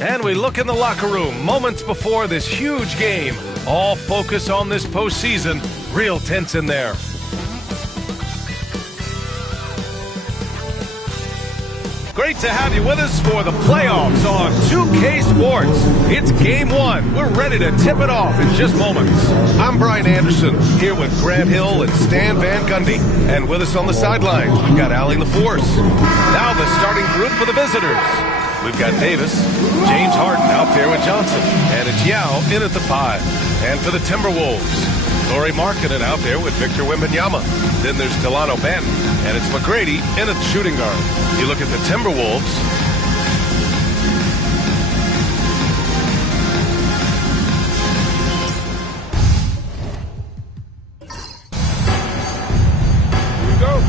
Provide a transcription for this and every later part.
And we look in the locker room moments before this huge game. All focus on this postseason. Real tense in there. Great to have you with us for the playoffs on 2K Sports. It's game one. We're ready to tip it off in just moments. I'm Brian Anderson, here with Grant Hill and Stan Van Gundy. And with us on the sidelines, we've got Allie LaForce. Now the starting group for the visitors. We've got Davis, James Harden out there with Johnson. And it's Yao in at the 5. And for the Timberwolves, Lauri Markkanen out there with Victor Wembanyama. Then there's Delano Banton, and it's McGrady in at the shooting guard. You look at the Timberwolves. Here we go.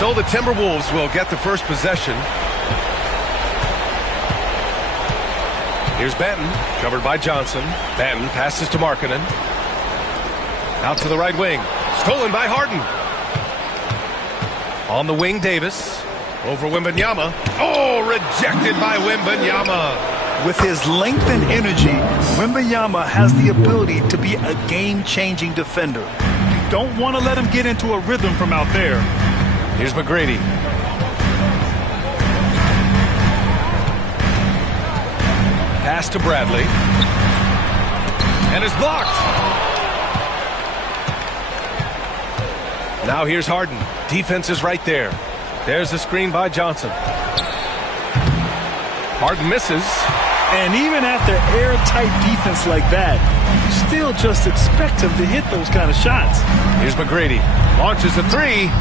So the Timberwolves will get the first possession. Here's Banton, covered by Johnson. Banton passes to Markkanen. Out to the right wing. Stolen by Harden. On the wing, Davis. Over Wembanyama. Oh, rejected by Wembanyama. With his length and energy, Wembanyama has the ability to be a game-changing defender. You don't want to let him get into a rhythm from out there. Here's McGrady. Pass to Bradley. And it's blocked. Now here's Harden. Defense is right there. There's the screen by Johnson. Harden misses. And even after airtight defense like that, you still just expect him to hit those kind of shots. Here's McGrady. Launches a three.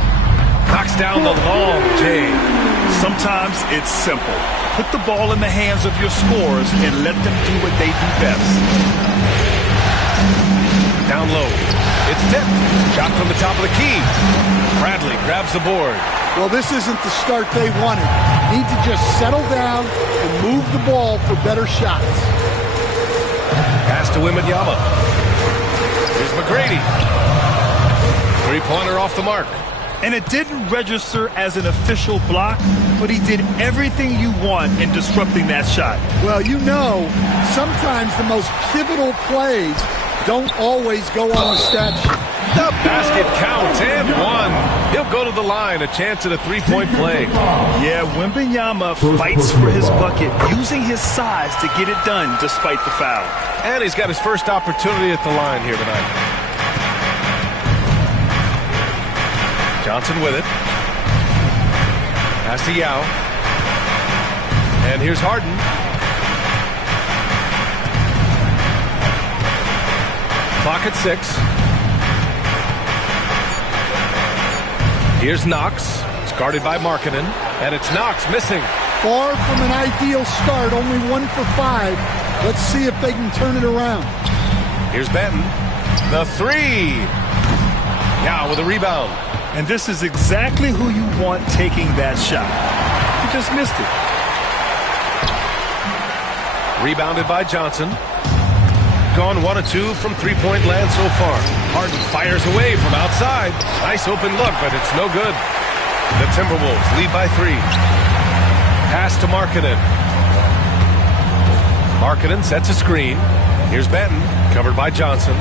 Knocks down the long J. Sometimes it's simple. Put the ball in the hands of your scorers and let them do what they do best. Down low. It's tipped. Shot from the top of the key. Bradley grabs the board. Well, this isn't the start they wanted. Need to just settle down and move the ball for better shots. Pass to Wembanyama. Here's McGrady. Three-pointer off the mark. And it didn't register as an official block, but he did everything you want in disrupting that shot. Well, you know, sometimes the most pivotal plays don't always go on the stat sheet. The basket counts and one. He'll go to the line, a chance at a three-point play. Yeah, Wembanyama fights for his bucket, using his size to get it done despite the foul. And he's got his first opportunity at the line here tonight. Johnson with it. Pass to Yao. And here's Harden. Clock at 6. Here's Knox. It's guarded by Markkanen. And it's Knox missing. Far from an ideal start, only 1 for 5. Let's see if they can turn it around. Here's Banton. The three. Yao with a rebound. And this is exactly who you want taking that shot. He just missed it. Rebounded by Johnson. Gone 1 of 2 from three-point land so far. Harden fires away from outside. Nice open look, but it's no good. The Timberwolves lead by 3. Pass to Markkanen. Markkanen sets a screen. Here's Banton, covered by Johnson.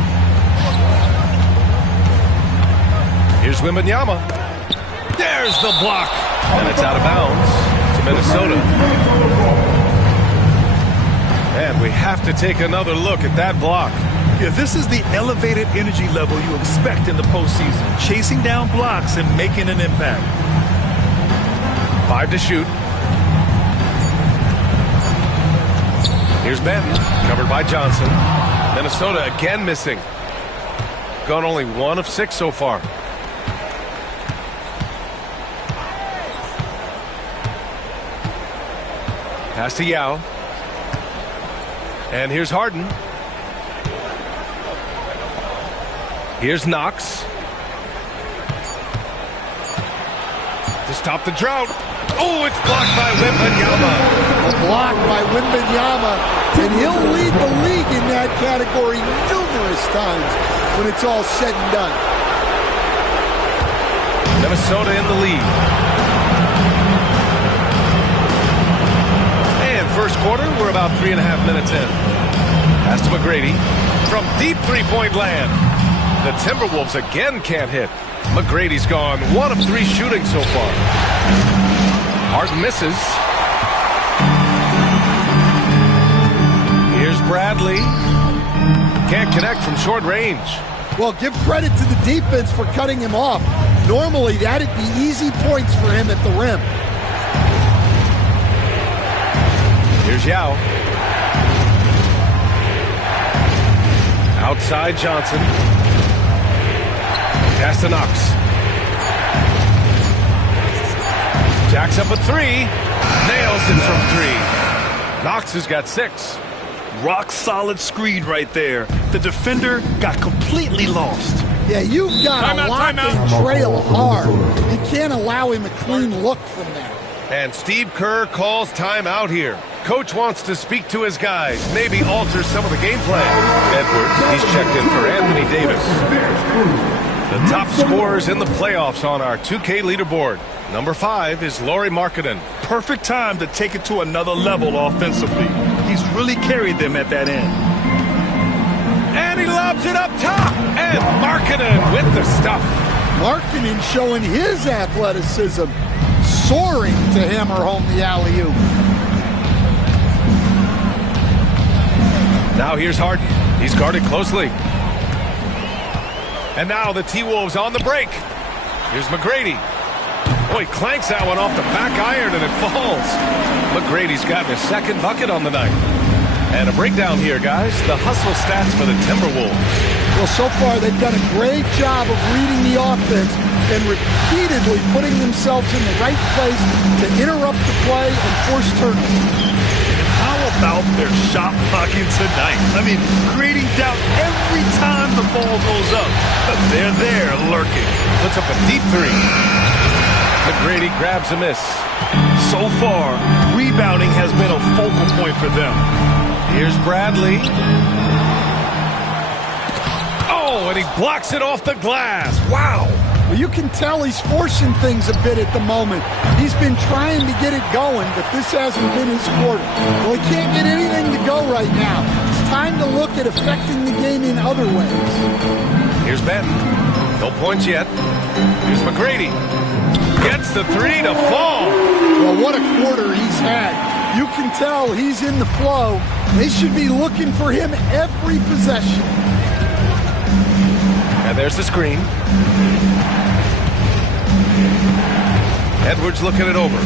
Here's Wembanyama. There's the block. And it's out of bounds to Minnesota. And we have to take another look at that block. Yeah, this is the elevated energy level you expect in the postseason. Chasing down blocks and making an impact. 5 to shoot. Here's Banton, covered by Johnson. Minnesota again missing. Gone only 1 of 6 so far. Pass to Yao. And here's Harden. Here's Knox. To stop the drought. Oh, it's blocked by Wembanyama. A block by Wembanyama, and he'll lead the league in that category numerous times when it's all said and done. Minnesota in the lead. quarter. We're about 3.5 minutes in. Pass to McGrady from deep three-point land. The Timberwolves again can't hit. McGrady's gone 1 of 3 shooting so far. Harden misses. Here's Bradley. Can't connect from short range. Well, give credit to the defense for cutting him off. Normally, that'd be easy points for him at the rim. Here's Yao. Outside Johnson. Pass to Knox. Jacks up a 3. Nails it from 3. Knox has got 6. Rock solid screen right there. The defender got completely lost. Yeah, you've got to lock and trail hard. You can't allow him a clean look from that. And Steve Kerr calls timeout here. Coach wants to speak to his guys, maybe alter some of the game plan. Edwards, he's checked in for Anthony Davis. The top scorers in the playoffs on our 2K leaderboard. Number 5 is Lauri Markkanen. Perfect time to take it to another level offensively. He's really carried them at that end. And he lobs it up top. And Markkanen with the stuff. Markkanen showing his athleticism, soaring to hammer home the alley-oop. Now here's Harden. He's guarded closely. And now the T-Wolves on the break. Here's McGrady. Oh, he clanks that one off the back iron and it falls. McGrady's gotten his second bucket on the night. And a breakdown here, guys. The hustle stats for the Timberwolves. Well, so far they've done a great job of reading the offense and repeatedly putting themselves in the right place to interrupt the play and force turnovers. How about their shot blocking tonight? I mean, creating doubt every time the ball goes up. But they're there lurking. Puts up a deep 3. McGrady grabs a miss. So far, rebounding has been a focal point for them. Here's Bradley. Oh, and he blocks it off the glass. Wow. Well, you can tell he's forcing things a bit at the moment. He's been trying to get it going, but this hasn't been his quarter. Well, he can't get anything to go right now. It's time to look at affecting the game in other ways. Here's Benton. No points yet. Here's McGrady. Gets the 3 to fall. Well, what a quarter he's had. You can tell he's in the flow. They should be looking for him every possession. And there's the screen. Edwards looking it over.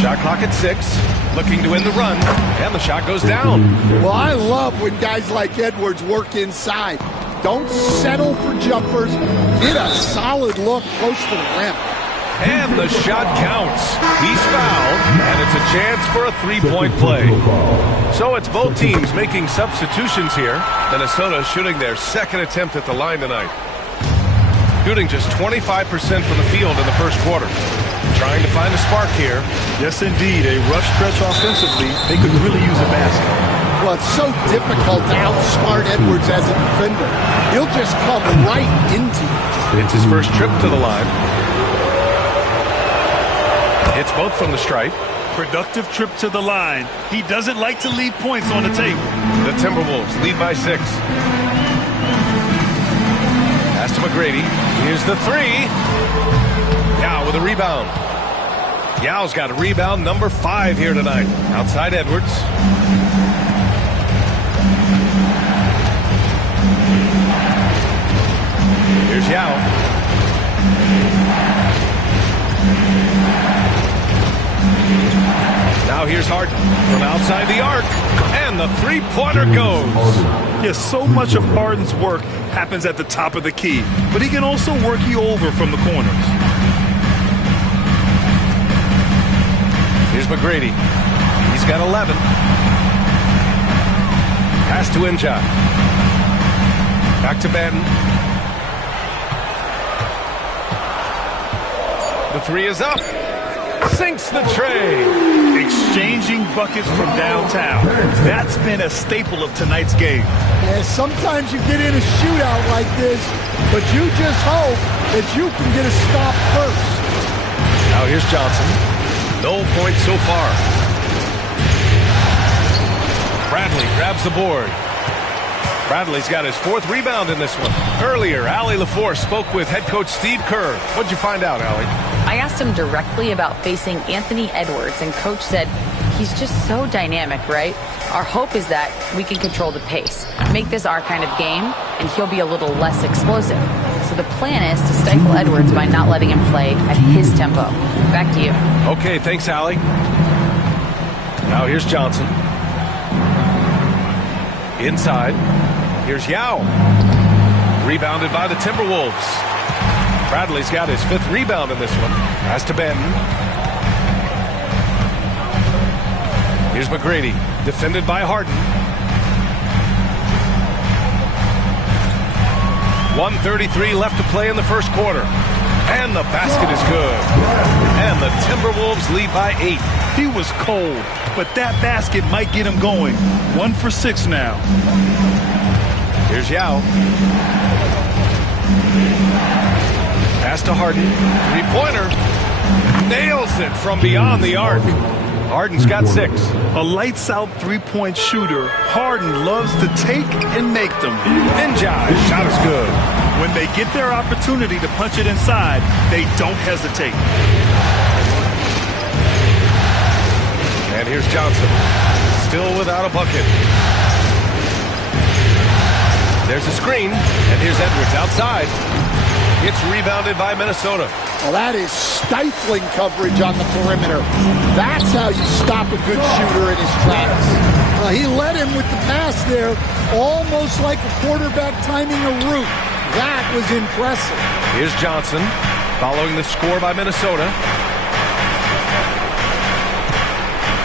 Shot clock at 6. Looking to win the run. And the shot goes down. Well, I love when guys like Edwards work inside. Don't settle for jumpers. Get a solid look close to the rim. And the shot counts. He's fouled, and it's a chance for a 3-point play. So it's both teams making substitutions here. Minnesota shooting their second attempt at the line tonight. Shooting just 25% from the field in the first quarter. Trying to find a spark here. Yes, indeed. A rough stretch offensively. They could really use a basket. Well, it's so difficult to outsmart Edwards as a defender. He'll just come right into you. It's his first trip to the line. Hits both from the stripe. Productive trip to the line. He doesn't like to leave points on the table. The Timberwolves lead by 6. Pass to McGrady. Here's the 3. Yao with a rebound. Yao's got a rebound number 5 here tonight. Outside Edwards. Here's Yao. Now here's Harden from outside the arc, and the three-pointer goes. Yes, so much of Harden's work happens at the top of the key, but he can also work you over from the corners. Here's McGrady. He's got 11. Pass to Inja. Back to Benton. The 3 is up. Sinks the tray. Exchanging buckets from downtown. That's been a staple of tonight's game. Yeah, sometimes you get in a shootout like this, but you just hope that you can get a stop first. Now here's Johnson. No points so far. Bradley grabs the board. Bradley's got his 4th rebound in this one. Earlier, Allie LaForce spoke with head coach Steve Kerr. What'd you find out, Allie? I asked him directly about facing Anthony Edwards, and coach said he's just so dynamic, right? Our hope is that we can control the pace, make this our kind of game, and he'll be a little less explosive. So the plan is to stifle Edwards by not letting him play at his tempo. Back to you. Okay, thanks, Allie. Now here's Johnson. Inside. Here's Yao. Rebounded by the Timberwolves. Bradley's got his 5th rebound in this one. Pass to Ben. Here's McGrady. Defended by Harden. 1:33 left to play in the first quarter. And the basket is good. And the Timberwolves lead by 8. He was cold, but that basket might get him going. 1 for 6 now. Here's Yao. Pass to Harden. 3-pointer. Nails it from beyond the arc. Harden's got 6. A lights-out 3-point shooter. Harden loves to take and make them. Ninja. His shot is good. When they get their opportunity to punch it inside, they don't hesitate. And here's Johnson. Still without a bucket. There's a screen. And here's Edwards outside. It's rebounded by Minnesota. Well, that is stifling coverage on the perimeter. That's how you stop a good shooter in his tracks. He led him with the pass there, almost like a quarterback timing a route. That was impressive. Here's Johnson, following the score by Minnesota.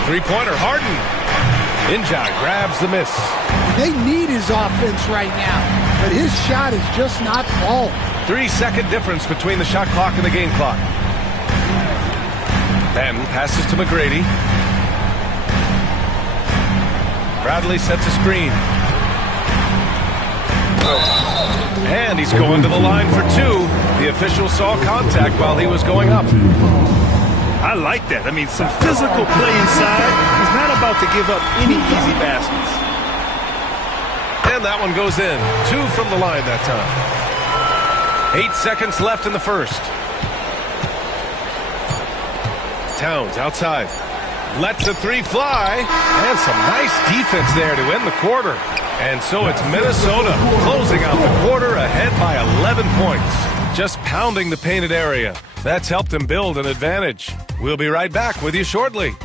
3-pointer, Harden. Ninja grabs the miss. They need his offense right now, but his shot is just not falling. 3-second difference between the shot clock and the game clock. Ben passes to McGrady. Bradley sets a screen. And he's going to the line for 2. The official saw contact while he was going up. I like that. I mean, some physical play inside. He's not about to give up any easy baskets. And that one goes in. 2 from the line that time. 8 seconds left in the first. Towns outside. Lets the 3 fly. And some nice defense there to end the quarter. And so it's Minnesota closing out the quarter ahead by 11 points. Just pounding the painted area. That's helped them build an advantage. We'll be right back with you shortly.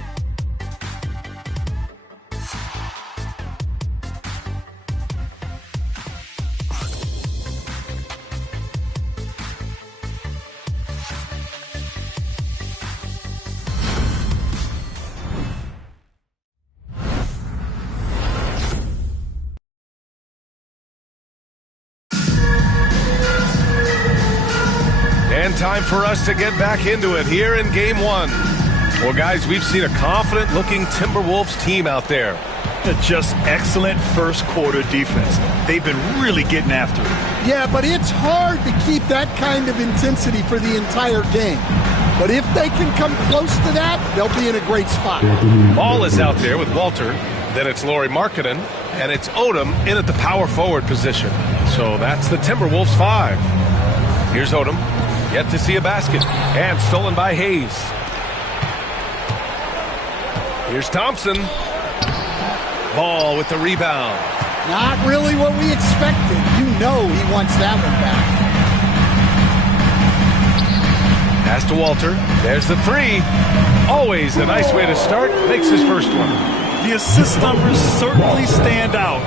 Time for us to get back into it here in Game 1. Well, guys, we've seen a confident-looking Timberwolves team out there. Just excellent first-quarter defense. They've been really getting after it. Yeah, but it's hard to keep that kind of intensity for the entire game. But if they can come close to that, they'll be in a great spot. Ball is out there with Walter. Then it's Lauri Markkanen, and it's Odom in at the power forward position. So that's the Timberwolves 5. Here's Odom. Yet to see a basket. And stolen by Hayes. Here's Thompson. Ball with the rebound. Not really what we expected. You know he wants that one back. Pass to Walter. There's the 3. Always a nice way to start. Makes his first one. The assist numbers certainly stand out.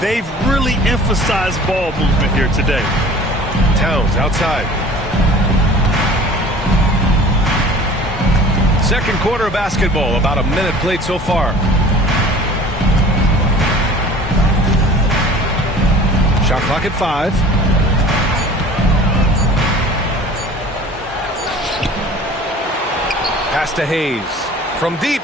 They've really emphasized ball movement here today. Towns outside. Second quarter of basketball, about a minute played so far. Shot clock at 5. Pass to Hayes. From deep.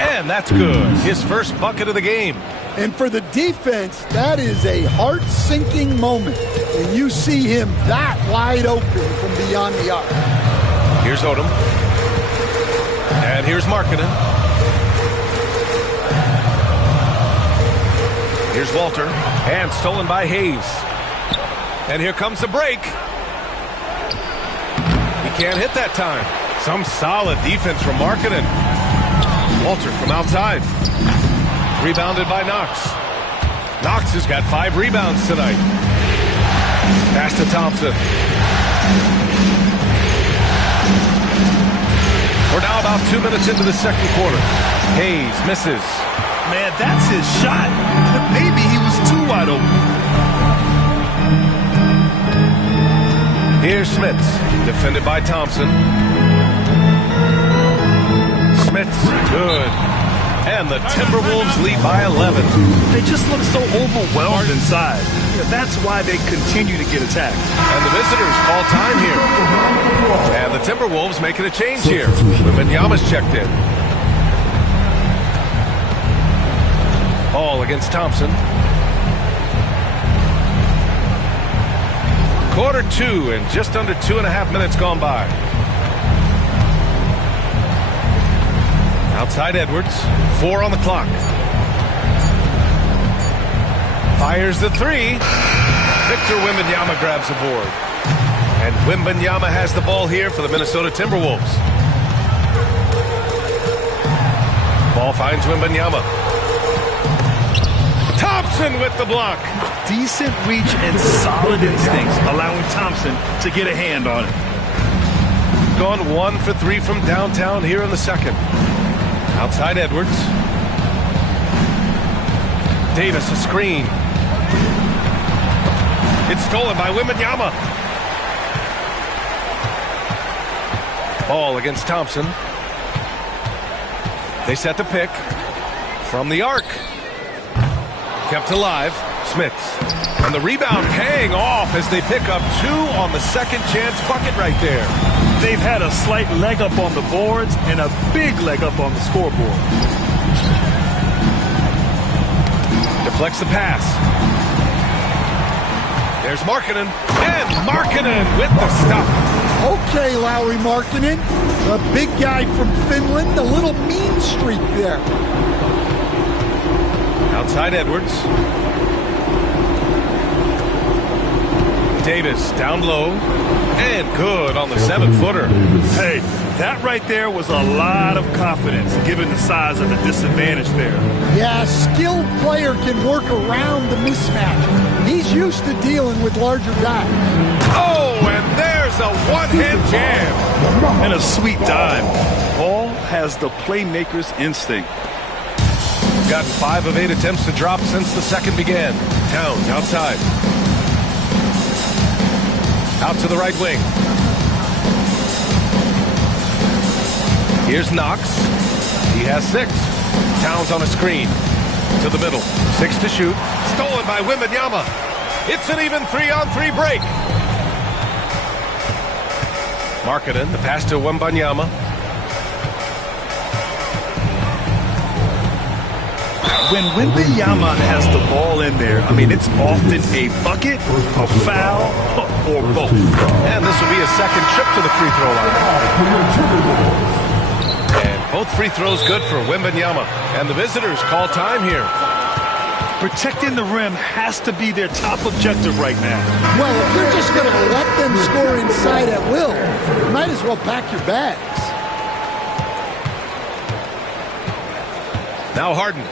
And that's good. His first bucket of the game. And for the defense, that is a heart-sinking moment when you see him that wide open from beyond the arc. Here's Odom. And here's Markkanen. Here's Walter. And stolen by Hayes. And here comes the break. He can't hit that time. Some solid defense from Markkanen. Walter from outside. Rebounded by Knox. Knox has got 5 rebounds tonight. Pass to Thompson. We're now about 2 minutes into the second quarter. Hayes misses. Man, that's his shot. Maybe he was too wide open. Here's Smits, defended by Thompson. Smits, good. And the Timberwolves lead by 11. They just look so overwhelmed inside. That's why they continue to get attacked. And the visitors call time here. And the Timberwolves making a change here. Wembanyama's checked in. Ball against Thompson. Quarter 2 and just under 2.5 minutes gone by. Outside Edwards. 4 on the clock. Fires the 3. Victor Wembanyama grabs the board. And Wembanyama has the ball here for the Minnesota Timberwolves. Ball finds Wembanyama. Thompson with the block. Decent reach and solid instincts, allowing Thompson to get a hand on it. Gone 1 for 3 from downtown here in the second. Outside Edwards. Davis a screen. It's stolen by Wembanyama. Ball against Thompson. They set the pick from the arc. Kept alive. Smits. And the rebound paying off as they pick up 2 on the second chance bucket right there. They've had a slight leg up on the boards and a big leg up on the scoreboard. Deflects the pass. There's Markkanen. And Markkanen with the stop. Okay, Lauri Markkanen, the big guy from Finland, a little mean streak there. Outside Edwards. Davis down low. And good on the 7-footer. Hey, that right there was a lot of confidence given the size of the disadvantage there. Yeah, a skilled player can work around the mismatch. He's used to dealing with larger guys. Oh, and there's a one-hand jam. And a sweet dime. Paul has the playmaker's instinct. Gotten 5 of 8 attempts to drop since the second began. Towns outside. Out to the right wing. Here's Knox. He has 6. Towns on a screen. To the middle. 6 to shoot. Stolen by Wembanyama. It's an even 3-on-3 break. Markkanen, the pass to Wembanyama. When Wembanyama has the ball in there, I mean, it's often a bucket, a foul, or both. And this will be a second trip to the free throw line. And both free throws good for Wembanyama. And the visitors call time here. Protecting the rim has to be their top objective right now. Well, if you're just going to let them score inside at will, you might as well pack your bags. Now Harden.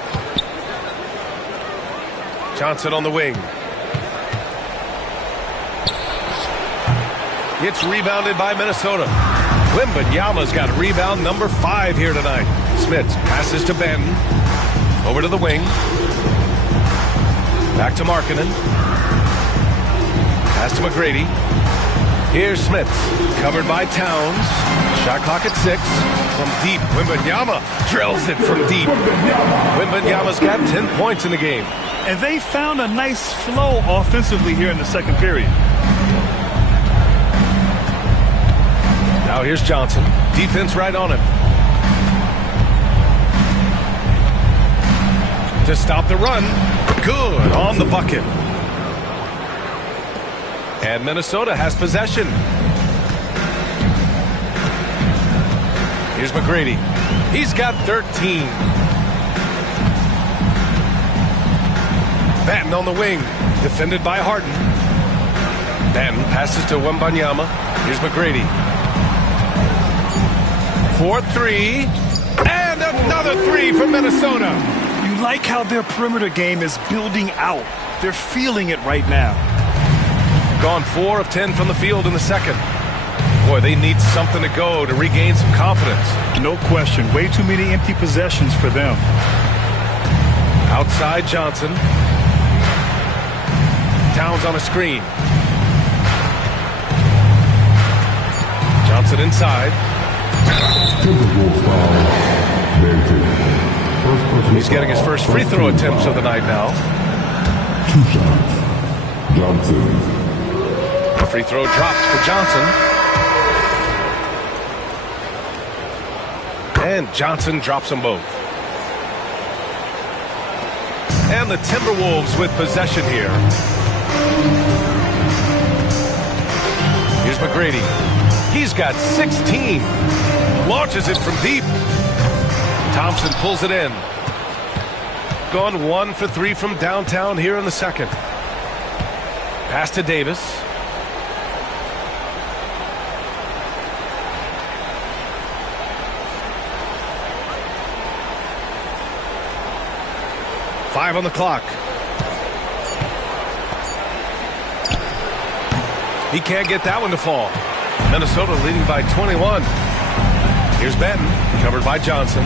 Johnson on the wing. It's rebounded by Minnesota. Wembanyama's got rebound number 5 here tonight. Smits passes to Benton. Over to the wing. Back to Markkanen. Pass to McGrady. Here's Smits. Covered by Towns. Shot clock at 6. From deep, Wembanyama drills it from deep. Wembanyama's got 10 points in the game. And they found a nice flow offensively here in the second period. Now here's Johnson. Defense right on him. To stop the run. Good on the bucket. And Minnesota has possession. Here's McGrady. He's got 13. Batten on the wing, defended by Harden. Batten passes to Wembanyama. Here's McGrady. 4-3. And another three from Minnesota. You like how their perimeter game is building out. They're feeling it right now. Gone 4 of 10 from the field in the second. Boy, they need something to go to regain some confidence. No question. Way too many empty possessions for them. Outside Johnson. Towns on a screen. Johnson inside. He's getting his first free throw attempts of the night now. 2 shots. Johnson. The free throw drops for Johnson. And Johnson drops them both. And the Timberwolves with possession here. Here's McGrady. He's got 16. Launches it from deep. Thompson pulls it in. Gone 1 for 3 from downtown here in the second. Pass to Davis. Five on the clock. He can't get that one to fall. Minnesota leading by 21. Here's Benton, covered by Johnson.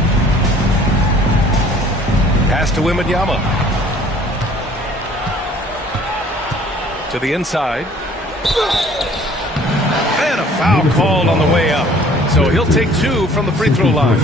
Pass to Wembanyama. To the inside. And a foul called on the way up. So he'll take 2 from the free throw line.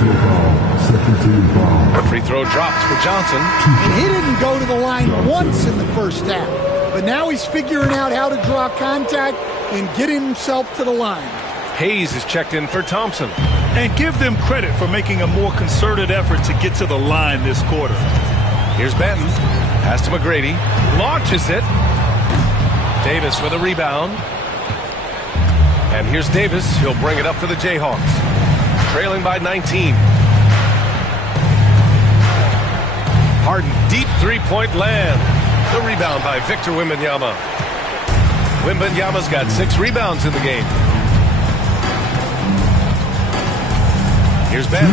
The free throw dropped for Johnson. And he didn't go to the line once in the first half. But now he's figuring out how to draw contact and getting himself to the line. Hayes is checked in for Thompson. And give them credit for making a more concerted effort to get to the line this quarter. Here's Benton. Pass to McGrady. Launches it. Davis with a rebound. And here's Davis. He'll bring it up for the Jayhawks. Trailing by 19. Harden, deep three-point land. The rebound by Victor Wembanyama. Wembanyama's got 6 rebounds in the game. Here's Ben.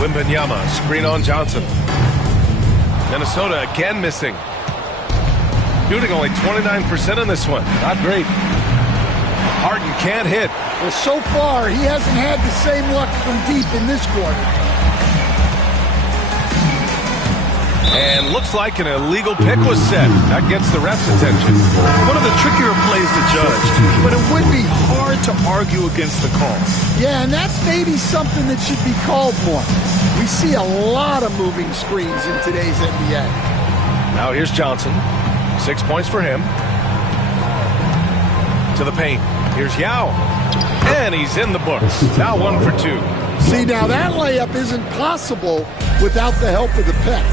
Wembanyama, screen on Johnson. Minnesota again missing. Shooting only 29% in this one. Not great. Harden can't hit. Well, so far, he hasn't had the same luck from deep in this quarter. And looks like an illegal pick was set. That gets the ref's attention. One of the trickier plays to judge, but it would be hard to argue against the call. Yeah, and that's maybe something that should be called more. We see a lot of moving screens in today's NBA. Now here's Johnson. 6 points for him. To the paint. Here's Yao. And he's in the books. Now 1 for 2. See, now that layup isn't possible without the help of the pick.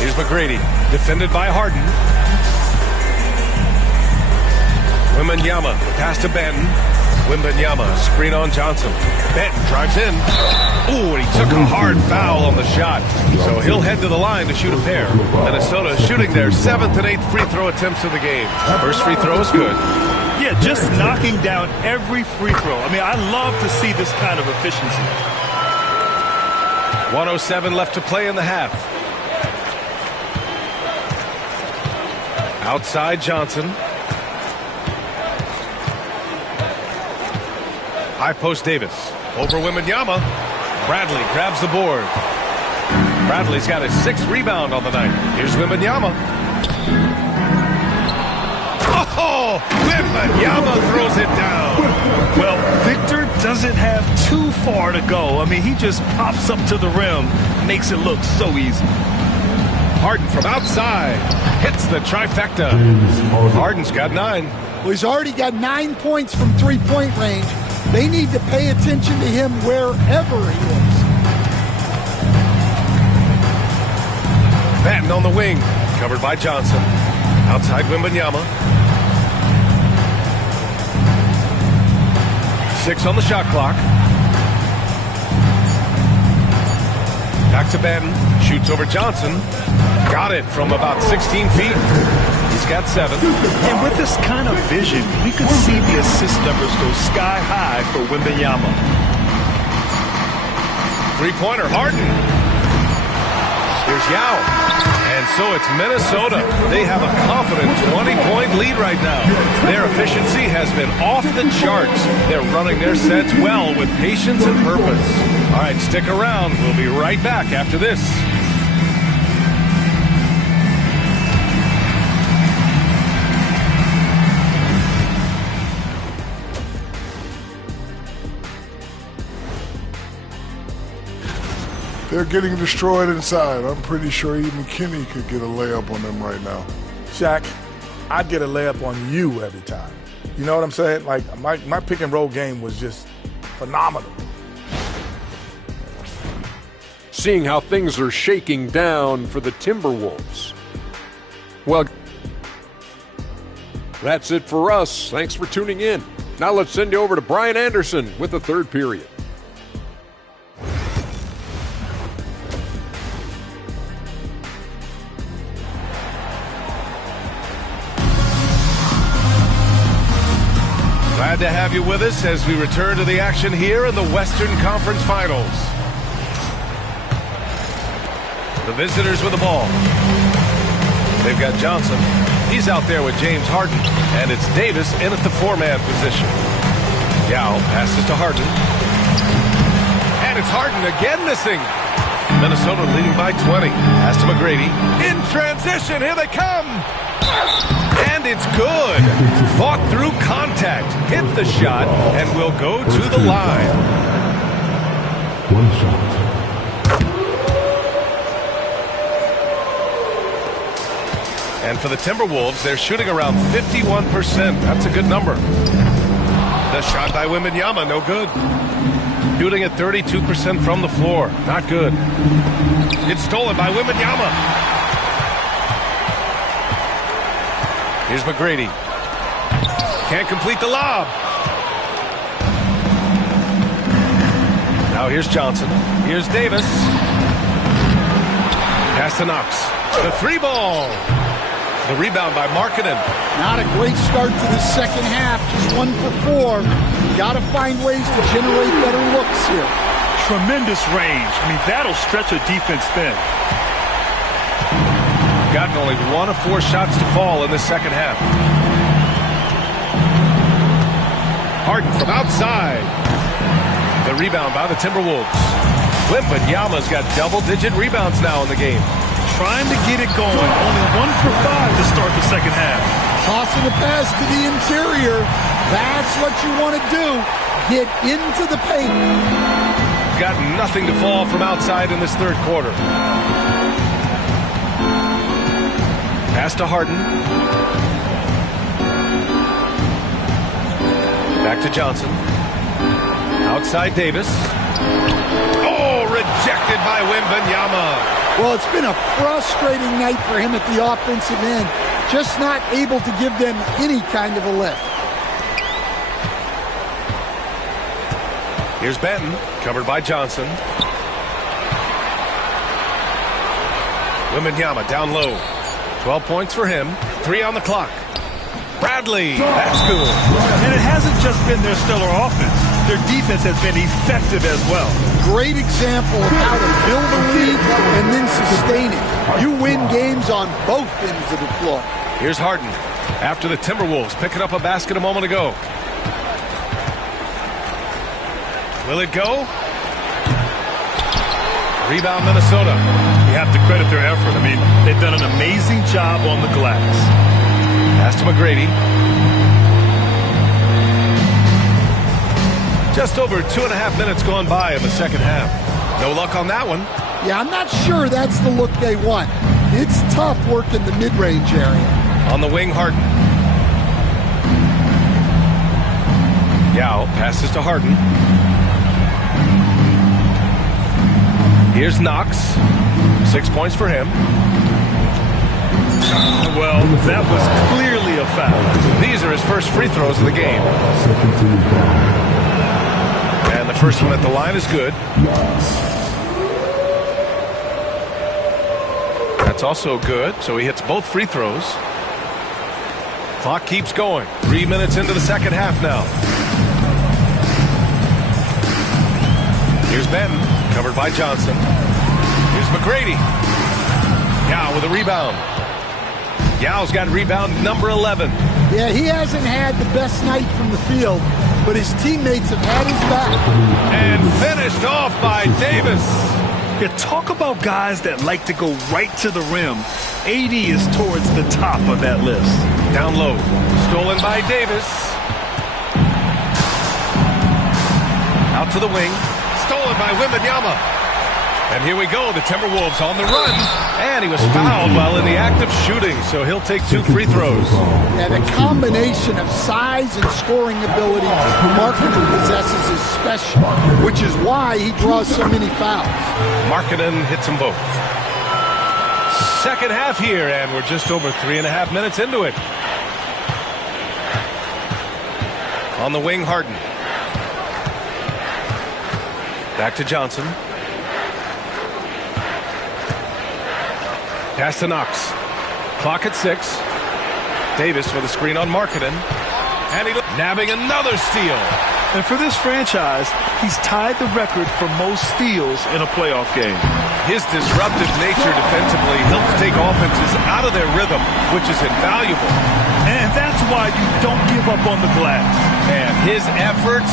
Here's McGrady. Defended by Harden. Wembanyama. Pass to Benton. Wembanyama. Screen on Johnson. Benton drives in. Ooh, and he took a hard foul on the shot. So he'll head to the line to shoot a pair. Minnesota shooting their 7th and 8th free throw attempts of the game. First free throw is good. Yeah, just knocking down every free throw. I mean, I love to see this kind of efficiency. 1:07 left to play in the half. Outside Johnson. High post Davis. Over Wembanyama. Bradley grabs the board. Bradley's got his 6th rebound on the night. Here's Wembanyama. Oh! Wembanyama throws it down. Well, Victor doesn't have too far to go. I mean, he just pops up to the rim, makes it look so easy. Harden from outside. Hits the trifecta. Harden's got 9. Well, he's already got 9 points from three-point range. They need to pay attention to him wherever he is. Batten on the wing. Covered by Johnson. Outside Wembanyama. 6 on the shot clock. Back to Benton. Shoots over Johnson. Got it from about 16 feet. He's got 7. And with this kind of vision, we could see the assist numbers go sky high for Wembanyama. Three-pointer, Harden. Here's Yao. And so it's Minnesota. They have a confident 20-point lead right now. Their efficiency has been off the charts. They're running their sets well with patience and purpose. All right, stick around. We'll be right back after this. They're getting destroyed inside. I'm pretty sure even McKinney could get a layup on them right now. Shaq, I'd get a layup on you every time. You know what I'm saying? Like, my pick and roll game was just phenomenal. Seeing how things are shaking down for the Timberwolves. Well, that's it for us. Thanks for tuning in. Now let's send you over to Brian Anderson with the third period. Glad to have you with us as we return to the action here in the Western Conference Finals. The visitors with the ball. They've got Johnson. He's out there with James Harden. And it's Davis in at the 4-man position. Yao passes to Harden. And it's Harden again missing. Minnesota leading by 20. Pass to McGrady. In transition, here they come. And it's good. Fought through contact. Hit the shot and will go to the line. One shot. And for the Timberwolves, they're shooting around 51%. That's a good number. The shot by Wembanyama, no good. Shooting at 32% from the floor. Not good. It's stolen by Wembanyama. Here's McGrady. Can't complete the lob. Now here's Johnson. Here's Davis. Pass to Knox. The 3-ball. The rebound by Markkanen. Not a great start to the second half. Just 1 for 4. Got to find ways to generate better looks here. Tremendous range. I mean, that'll stretch a defense thin. Gotten only 1 of 4 shots to fall in the second half. Harden from outside. The rebound by the Timberwolves. Wembanyama's got double-digit rebounds now in the game. Trying to get it going. Only 1 for 5 to start the second half. Tossing a pass to the interior. That's what you want to do. Get into the paint. Got nothing to fall from outside in this third quarter. Pass to Harden. Back to Johnson. Outside Davis. Oh, rejected by Wembanyama. Well, it's been a frustrating night for him at the offensive end. Just not able to give them any kind of a lift. Here's Benton, covered by Johnson. Wembanyama down low. 12 points for him. 3 on the clock. Bradley, that's good. And it hasn't just been their stellar offense. Their defense has been effective as well. Great example of how to build a lead and then sustain it. You win games on both ends of the floor. Here's Harden. After the Timberwolves picking up a basket a moment ago. Will it go? Rebound Minnesota. You have to credit their effort. I mean, they've done an amazing job on the glass. Pass to McGrady. Just over 2.5 minutes gone by in the second half. No luck on that one. Yeah, I'm not sure that's the look they want. It's tough working the mid-range area. On the wing, Harden. Yao passes to Harden. Here's Knox. 6 points for him. Well, that was clearly a foul. These are his first free throws of the game. And the first one at the line is good. That's also good, so he hits both free throws. Clock keeps going. 3 minutes into the second half now. Here's Benton, covered by Johnson. Here's McGrady. Yao with a rebound. Yao's got rebound number 11. Yeah, he hasn't had the best night from the field, but his teammates have had his back. And finished off by Davis. Yeah, talk about guys that like to go right to the rim. AD is towards the top of that list. Down low. Stolen by Davis. Out to the wing. Stolen by Wembanyama. And here we go. The Timberwolves on the run. And he was fouled while in the act of shooting, so he'll take 2 free throws. Yeah, the combination of size and scoring ability Markkanen possesses is special, which is why he draws so many fouls. Markkanen hits them both. Second half here, and we're just over 3.5 minutes into it. On the wing, Harden. Back to Johnson. Pass to Knox. Clock at 6. Davis with a screen on Markkanen. And he nabbing another steal. And for this franchise, he's tied the record for most steals in a playoff game. His disruptive nature defensively helps take offenses out of their rhythm, which is invaluable. And that's why you don't give up on the glass. And his efforts,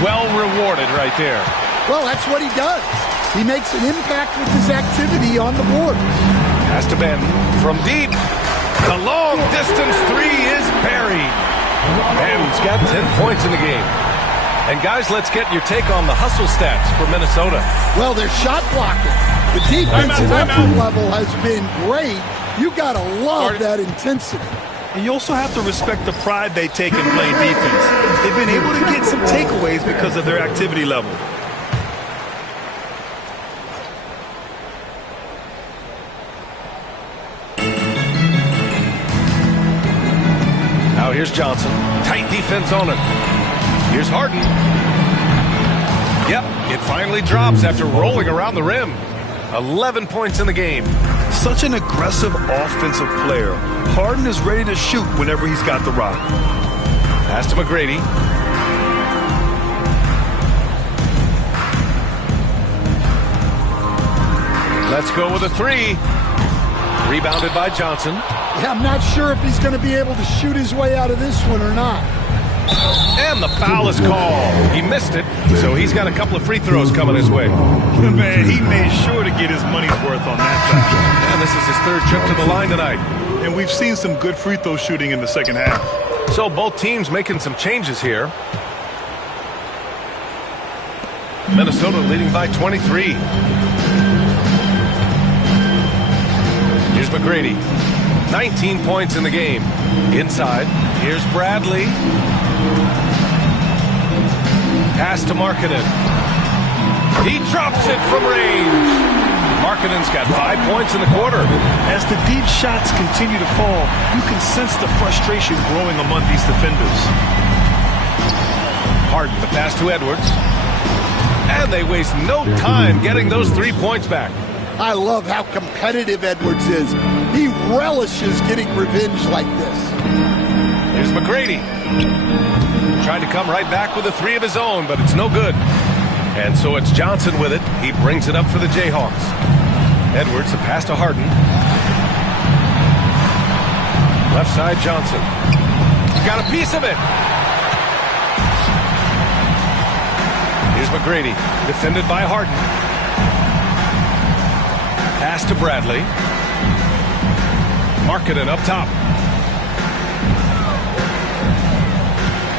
well rewarded right there. Well, that's what he does. He makes an impact with his activity on the board. Has to bend from deep. The long distance 3 is buried. Ben's got 10 points in the game. And guys, let's get your take on the hustle stats for Minnesota. Well, they're shot blocking. The defensive effort level has been great. You gotta love that intensity. And you also have to respect the pride they take in playing defense. They've been able to get some takeaways because of their activity level. Now here's Johnson. Tight defense on him. Here's Harden. Yep, it finally drops after rolling around the rim. 11 points in the game. Such an aggressive offensive player. Harden is ready to shoot whenever he's got the rock. Pass to McGrady. Let's go with a 3. Rebounded by Johnson. Yeah, I'm not sure if he's going to be able to shoot his way out of this one or not. And the foul is called. He missed it, so he's got a couple of free throws coming his way. Man, he made sure to get his money's worth on that foul. And this is his 3rd trip to the line tonight. And we've seen some good free throw shooting in the second half. So both teams making some changes here. Minnesota leading by 23. Here's McGrady. 19 points in the game. Inside. Here's Bradley. Pass to Markkanen. He drops it from range. Markkanen's got 5 points in the quarter. As the deep shots continue to fall, you can sense the frustration growing among these defenders. Harden, the pass to Edwards. And they waste no time getting those 3 points back. I love how competitive Edwards is. He relishes getting revenge like this. Here's McGrady. Trying to come right back with a 3 of his own, but it's no good. And so it's Johnson with it. He brings it up for the Jayhawks. Edwards, the pass to Harden. Left side, Johnson. Got a piece of it. Here's McGrady, defended by Harden. Pass to Bradley. Markkanen up top.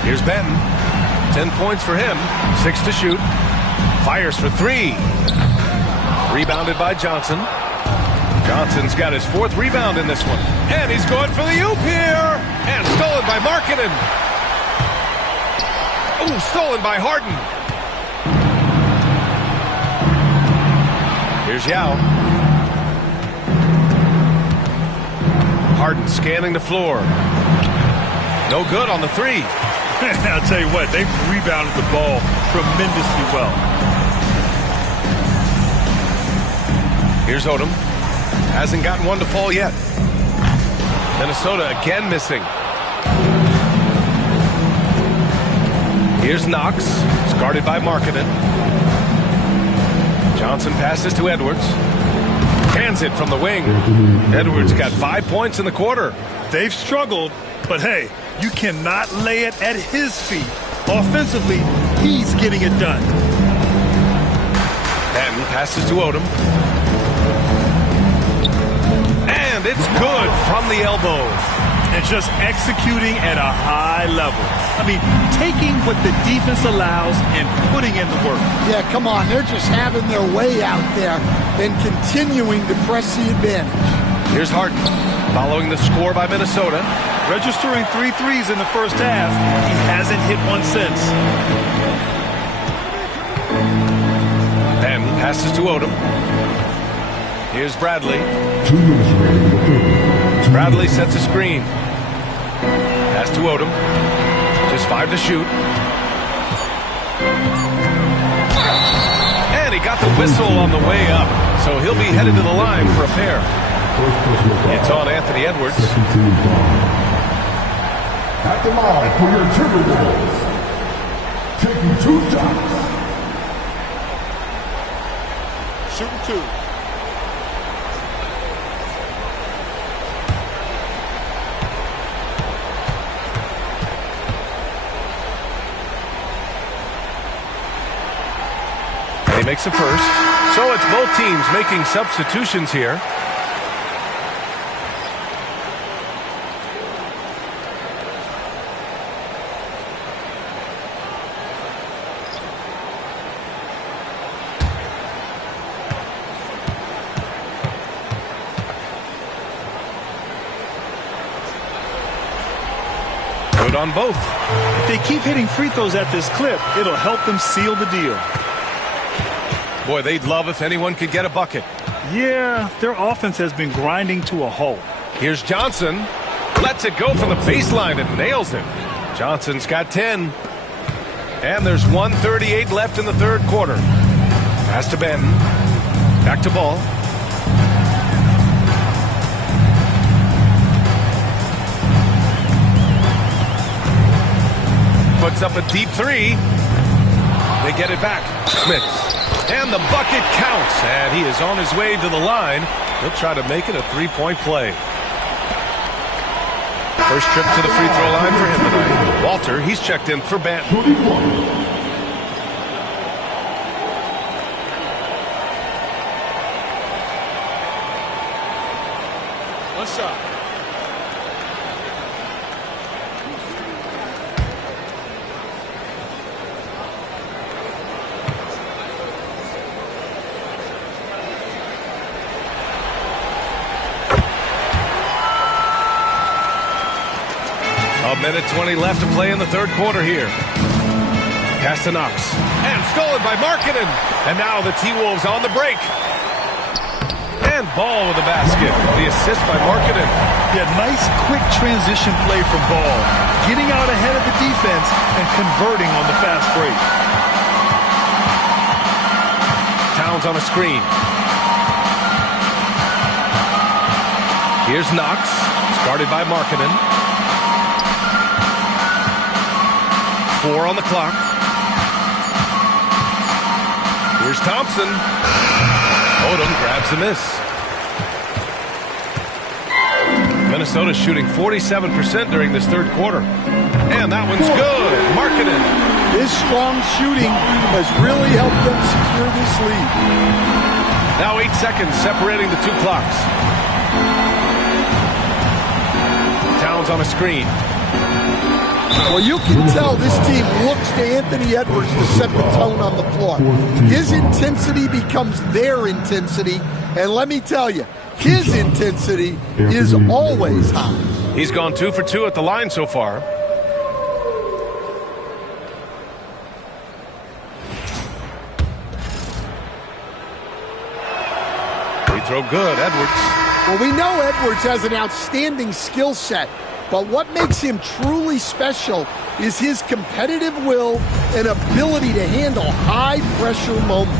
Here's Benton. 10 points for him. 6 to shoot. Fires for 3. Rebounded by Johnson. Johnson's got his 4th rebound in this one. And he's going for the oop here. And stolen by Markkanen. Oh, stolen by Harden. Here's Yao. Harden scanning the floor. No good on the three. I'll tell you what, they've rebounded the ball tremendously well. Here's Odom. Hasn't gotten one to fall yet. Minnesota again missing. Here's Knox. It's guarded by Markkanen. Johnson passes to Edwards. Hands it from the wing. Edwards got 5 points in the quarter. They've struggled, but hey, you cannot lay it at his feet. Offensively, he's getting it done. Patton passes to Odom. And it's good from the elbow. And just executing at a high level. I mean, taking what the defense allows and putting in the work. Yeah, come on. They're just having their way out there and continuing to press the advantage. Here's Harden following the score by Minnesota. Registering 3 threes in the first half. He hasn't hit one since. Patton passes to Odom. Here's Bradley. 2 minutes remaining in the third. Bradley sets a screen. Pass to Odom. Just 5 to shoot. And he got the whistle on the way up. So he'll be headed to the line for a pair. It's on Anthony Edwards. At the line for your Timberwolves. Taking 2 shots. Shooting 2. He makes a first. So it's both teams making substitutions here. Good on both. If they keep hitting free throws at this clip, it'll help them seal the deal. Boy, they'd love if anyone could get a bucket. Yeah, their offense has been grinding to a halt. Here's Johnson. Lets it go from the baseline and nails it. Johnson's got 10. And there's 1:38 left in the third quarter. Pass to Benton. Back to Ball. Puts up a deep three. They get it back. Smith. And the bucket counts. And he is on his way to the line. He'll try to make it a three-point play. First trip to the free throw line for him tonight. Walter, he's checked in for Banton. One shot. A minute 20 left to play in the third quarter here. Pass to Knox. And stolen by Markkanen. And now the T-Wolves on the break. And Ball with the basket. The assist by Markkanen. Yeah, nice quick transition play from Ball. Getting out ahead of the defense and converting on the fast break. Towns on a screen. Here's Knox. It's guarded by Markkanen. 4 on the clock. Here's Thompson. Odom grabs the miss. Minnesota shooting 47% during this third quarter. And that one's good. Markkanen. His strong shooting has really helped them secure this lead. Now 8 seconds separating the two clocks. Towns on a screen. Well, you can tell this team looks to Anthony Edwards to set the tone on the floor. His intensity becomes their intensity. And let me tell you, his intensity is always high. He's gone 2 for 2 at the line so far. Free throw good, Edwards. Well, we know Edwards has an outstanding skill set, but what makes him truly special is his competitive will and ability to handle high-pressure moments.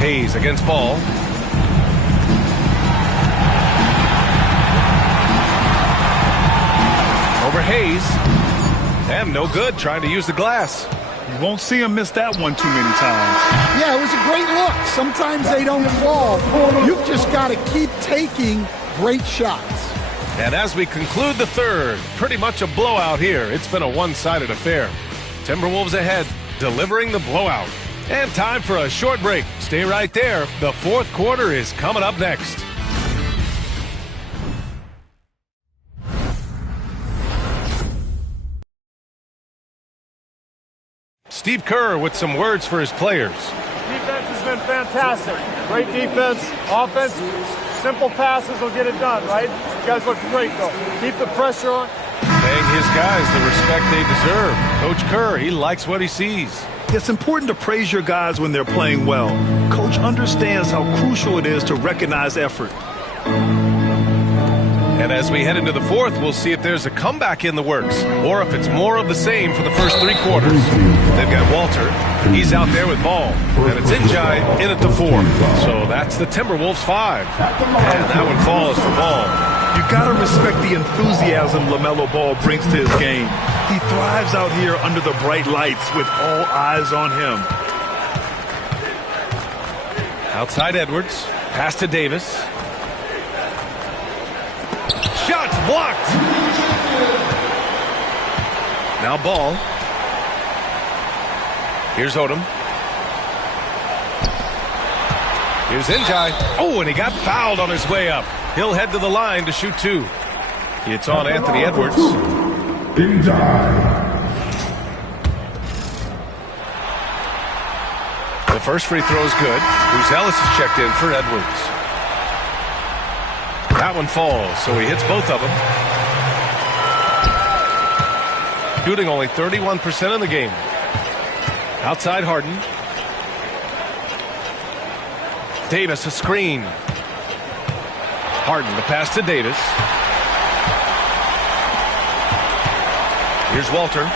Hayes against Ball. Over Hayes. And no good, trying to use the glass. You won't see him miss that one too many times. Yeah, it was a great look. Sometimes they don't fall. You've just got to keep taking great shots. And as we conclude the third, pretty much a blowout here. It's been a one-sided affair. Timberwolves ahead, delivering the blowout. And time for a short break. Stay right there. The fourth quarter is coming up next. Steve Kerr with some words for his players. Defense has been fantastic. Great defense. Offense, simple passes will get it done, right? You guys look great, though. Keep the pressure on. Paying his guys the respect they deserve. Coach Kerr, he likes what he sees. It's important to praise your guys when they're playing well. Coach understands how crucial it is to recognize effort. And as we head into the fourth, we'll see if there's a comeback in the works or if it's more of the same for the first three quarters. They've got Walter. He's out there with Ball. And it's Njai in at the 4. So that's the Timberwolves 5. And that one falls for Ball. You got to respect the enthusiasm LaMelo Ball brings to his game. He thrives out here under the bright lights with all eyes on him. Outside Edwards. Pass to Davis. Shots blocked. Now Ball. Here's Odom. Here's Njai. Oh, and he got fouled on his way up. He'll head to the line to shoot 2. It's on Anthony Edwards. The first free throw is good. Ellis is checked in for Edwards. That one falls, so he hits both of them. Shooting only 31% in the game. Outside Harden. Davis a screen. Harden the pass to Davis. Here's Walter.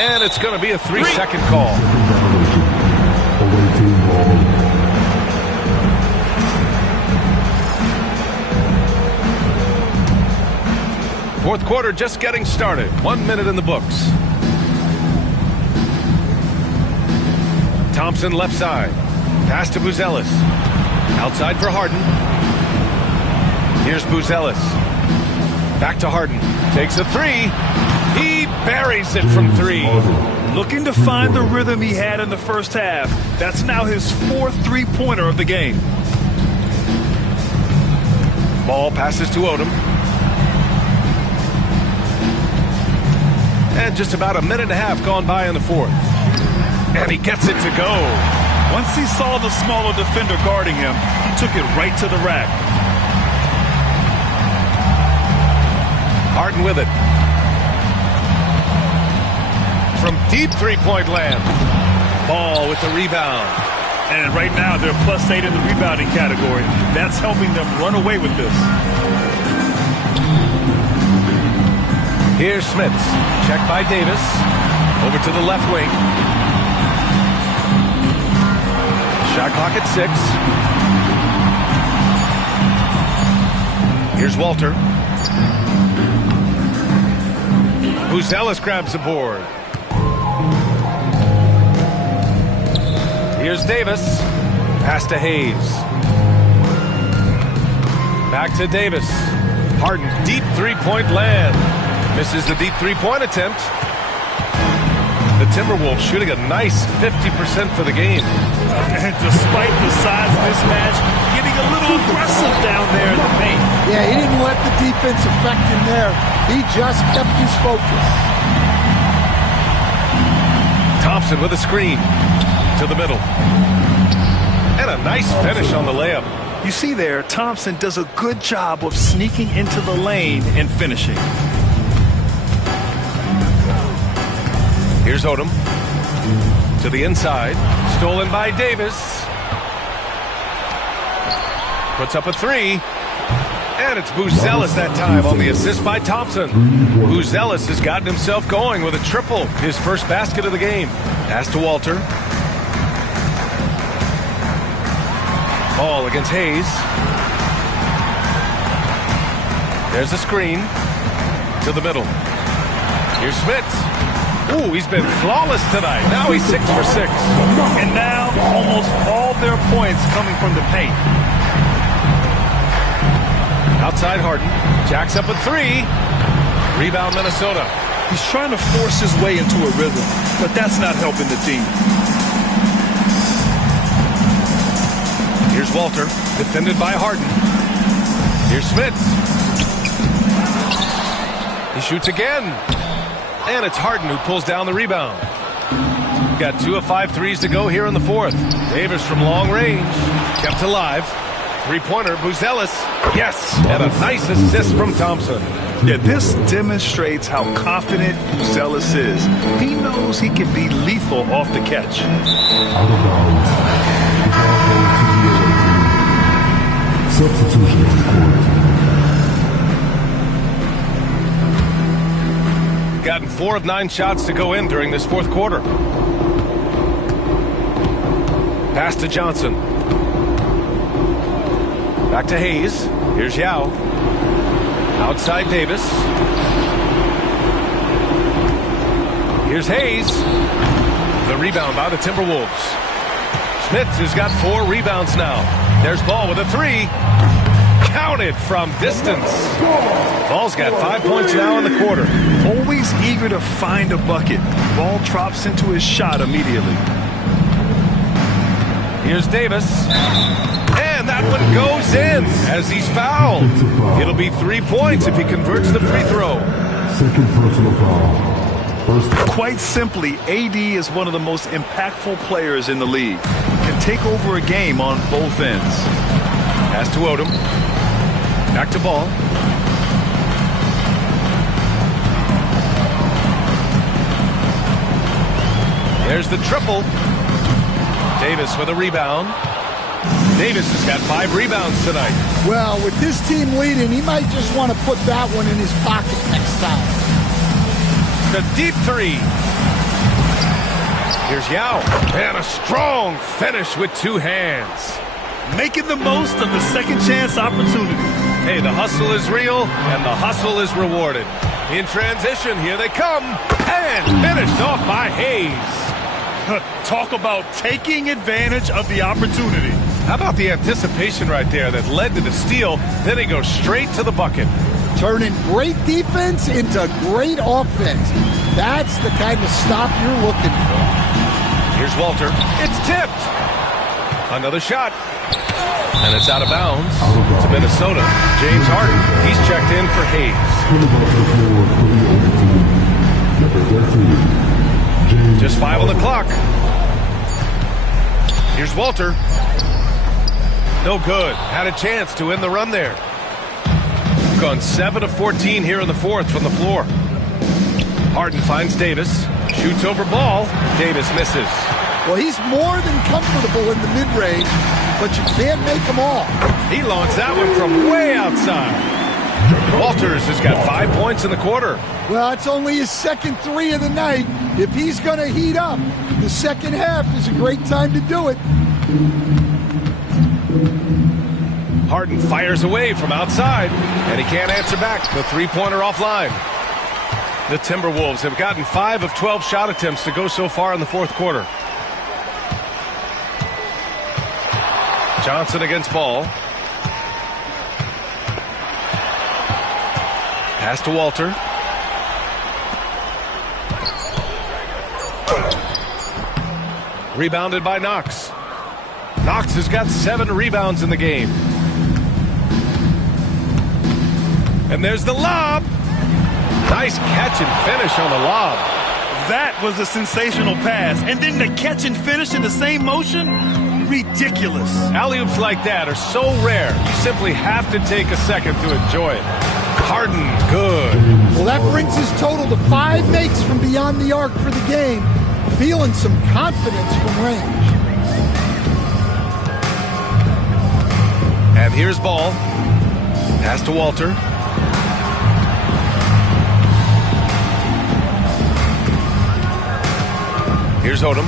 And it's going to be a 3-second call. Fourth quarter just getting started. 1 minute in the books. Thompson left side. Pass to Buzelis. Outside for Harden. Here's Buzelis. Back to Harden. Takes a 3. He buries it from 3. Looking to find the rhythm he had in the first half. That's now his 4th three-pointer of the game. Ball passes to Odom. And just about a minute and a half gone by in the fourth. And he gets it to go. Once he saw the smaller defender guarding him, he took it right to the rack. Harden with it. From deep three-point land. Ball with the rebound. And right now they're +8 in the rebounding category. That's helping them run away with this. Here's Smits. Check by Davis. Over to the left wing. Shot clock at 6. Here's Walter. Buzelis grabs the board. Here's Davis. Pass to Hayes. Back to Davis. Harden, deep three-point land. Misses the deep three-point attempt. The Timberwolves shooting a nice 50% for the game. And despite the size mismatch, getting a little aggressive down there in the paint. Yeah, he didn't let the defense affect him there. He just kept his focus. with a screen to the middle. And a nice finish on the layup. You see there, Thompson does a good job of sneaking into the lane and finishing. Here's Odom. To the inside. Stolen by Davis. Puts up a three. And it's Buzelis that time on the assist by Thompson. Buzelis has gotten himself going with a triple. His first basket of the game. Pass to Walter. Ball against Hayes. There's the screen. To the middle. Here's Smith. Ooh, he's been flawless tonight. Now he's 6 for 6. And now almost all their points coming from the paint. Outside Harden. Jacks up a three. Rebound Minnesota. He's trying to force his way into a rhythm, but that's not helping the team. Here's Walter. Defended by Harden. Here's Smith. He shoots again. And it's Harden who pulls down the rebound. Got 2 of 5 threes to go here in the fourth. Davis from long range. Kept alive. Three-pointer, Buzelis. Yes, and a nice assist from Thompson. Yeah, this demonstrates how confident Buzelis is. He knows he can be lethal off the catch. Out of bounds. Substitution on court. Gotten 4 of 9 shots to go in during this fourth quarter. Pass to Johnson. Back to Hayes. Here's Yao. Outside Davis. Here's Hayes. The rebound by the Timberwolves. Smith has got 4 rebounds now. There's Ball with a three. Counted from distance. Ball's got 5 points now in the quarter. Always eager to find a bucket. Ball drops into his shot immediately. Here's Davis. And that one goes in as he's fouled. It'll be 3 points if he converts the free throw. Second personal foul. Quite simply, AD is one of the most impactful players in the league. Can take over a game on both ends. Pass to Odom. Back to Ball. There's the triple. Davis with a rebound. Davis has got 5 rebounds tonight. Well, with this team leading, he might just want to put that one in his pocket next time. The deep three. Here's Yao. And a strong finish with 2 hands. Making the most of the second chance opportunity. Hey, the hustle is real, and the hustle is rewarded. In transition, here they come. And finished off by Hayes. Talk about taking advantage of the opportunity. How about the anticipation right there that led to the steal? Then he goes straight to the bucket. Turning great defense into great offense. That's the kind of stop you're looking for. Here's Walter. It's tipped. Another shot. And it's out of bounds to Minnesota. James Harden. He's checked in for Hayes. Just 5 on the clock. Here's Walter. No good. Had a chance to end the run there. Gone 7 of 14 here in the fourth from the floor. Harden finds Davis. Shoots over Ball. Davis misses. Well, he's more than comfortable in the mid-range, but you can't make them all. He launched that one from way outside. Walters has got 5 points in the quarter. Well, it's only his second 3 of the night. If he's going to heat up, the second half is a great time to do it. Harden fires away from outside, and he can't answer back. The three-pointer offline. The Timberwolves have gotten 5 of 12 shot attempts to go so far in the fourth quarter. Johnson against Ball. Pass to Walter. Rebounded by Knox. Knox has got 7 rebounds in the game. And there's the lob. Nice catch and finish on the lob. That was a sensational pass. And then the catch and finish in the same motion. ridiculous. Alley-oops like that are so rare, you simply have to take a second to enjoy it. Harden, good. Well, that brings his total to 5 makes from beyond the arc for the game. Feeling some confidence from range. And here's Ball. Pass to Walter. Here's Odom.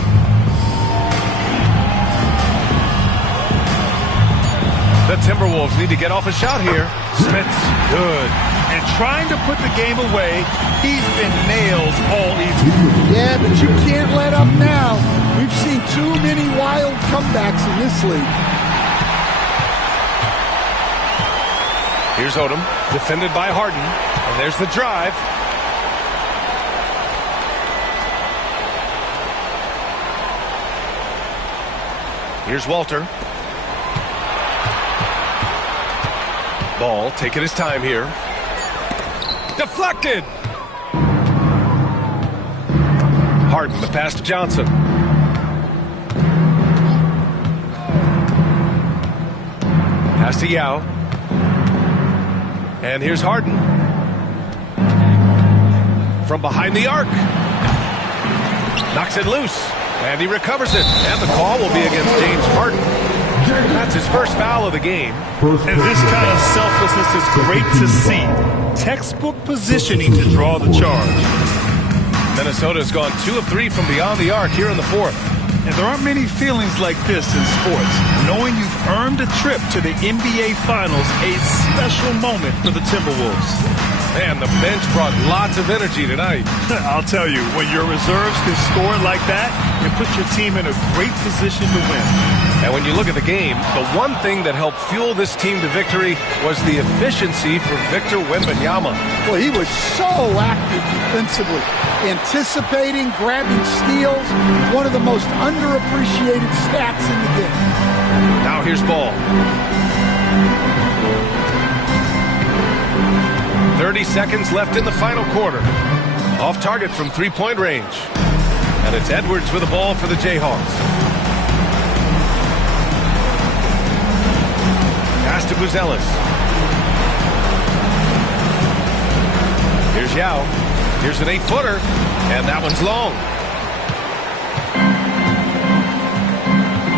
The Timberwolves need to get off a shot here. Smith's good. And trying to put the game away, he's been nails all evening. Yeah, but you can't let up now. We've seen too many wild comebacks in this league. Here's Odom, defended by Harden. And there's the drive. Here's Walter. Ball taking his time here. Deflected. Harden, the pass to Johnson. Pass to Yao. And here's Harden. From behind the arc. Knocks it loose. And he recovers it. And the call will be against James Harden. That's his first foul of the game. And this kind of selflessness is great to see. Textbook positioning to draw the charge. Minnesota's gone 2 of 3 from beyond the arc here in the fourth. And there aren't many feelings like this in sports. Knowing you've earned a trip to the NBA Finals, a special moment for the Timberwolves. Man, the bench brought lots of energy tonight. I'll tell you, when your reserves can score like that, it puts your team in a great position to win. And when you look at the game, the one thing that helped fuel this team to victory was the efficiency for Victor Wembanyama. Well, he was so active defensively, anticipating, grabbing steals, one of the most underappreciated stats in the game. Now here's Ball. 30 seconds left in the final quarter. Off target from three-point range. And it's Edwards with the ball for the Jayhawks. Pass to Buzelis. Here's Yao. Here's an 8-footer. And that one's long.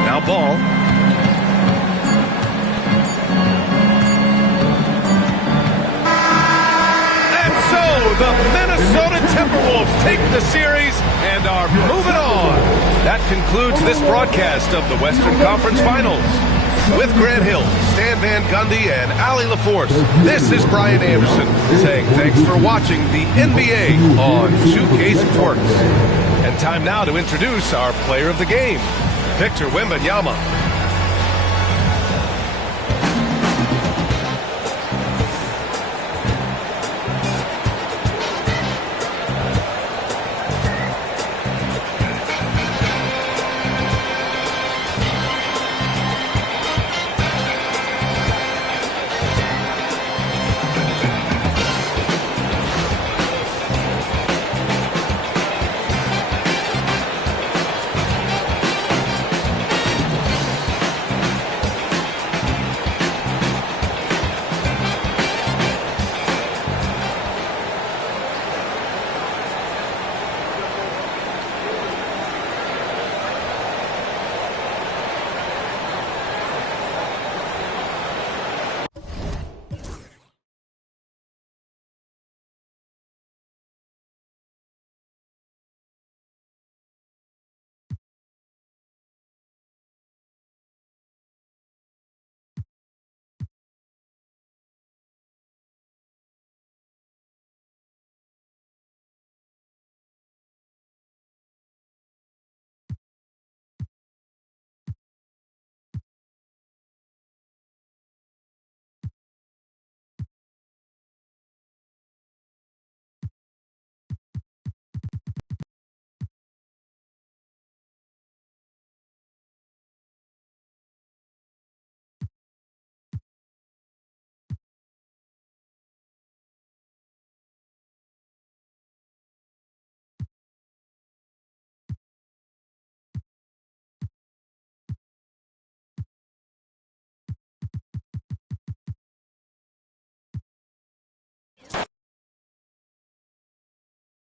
Now Ball. The Minnesota Timberwolves take the series and are moving on. That concludes this broadcast of the Western Conference Finals. With Grant Hill, Stan Van Gundy, and Allie LaForce, this is Brian Anderson saying thanks for watching the NBA on 2K Sports. And time now to introduce our player of the game, Victor Wembanyama.